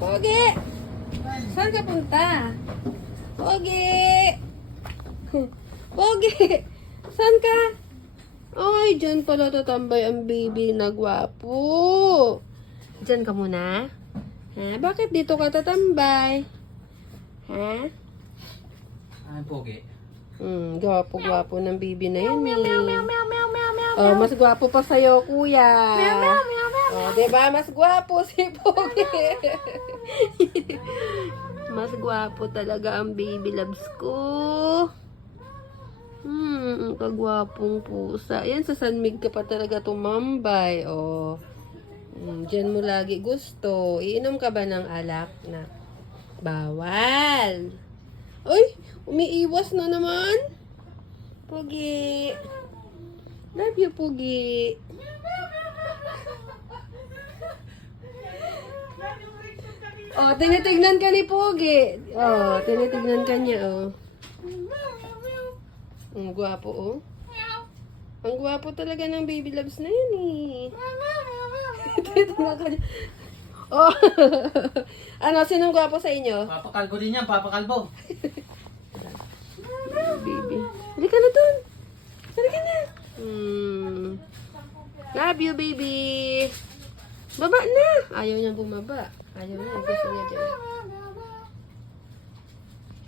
Pogi! Saan ka punta? Pogi! Pogi! Saan ka? Ay, dyan pala tatambay ang baby na gwapo. Dyan ka muna. Ha? Bakit dito ka tatambay? Ha? Ay, pogi. Gwapo-gwapo ng baby na yun eh. Oh, mas gwapo pa sa'yo, kuya. Oh, diba? Mas gwapo si Pogi. Mas gwapo talaga ang baby loves ko. Ang kagwapong pusa. Yan, sa San Mig ka pa talaga tumambay. Oh. Diyan mo lagi gusto. Iinom ka ba ng alak na? Bawal. Uy, umiiwas na naman. Pogi. Love you, Pogi. Oh, tinitignan ka ni Pogi. Oh, tinitignan ka niya, oh. Ang gwapo, oh. Ang gwapo talaga ng baby loves na yun, eh. Tinitignan ka niya. Oh. Ano, sinong gwapo sa inyo? Papakalbo din yan, papakalbo. Baby. Halika na dun. Halika na. Love you, baby. Baba na. Ayaw niya bumaba. Ayaw niya. Gusto niya dyan.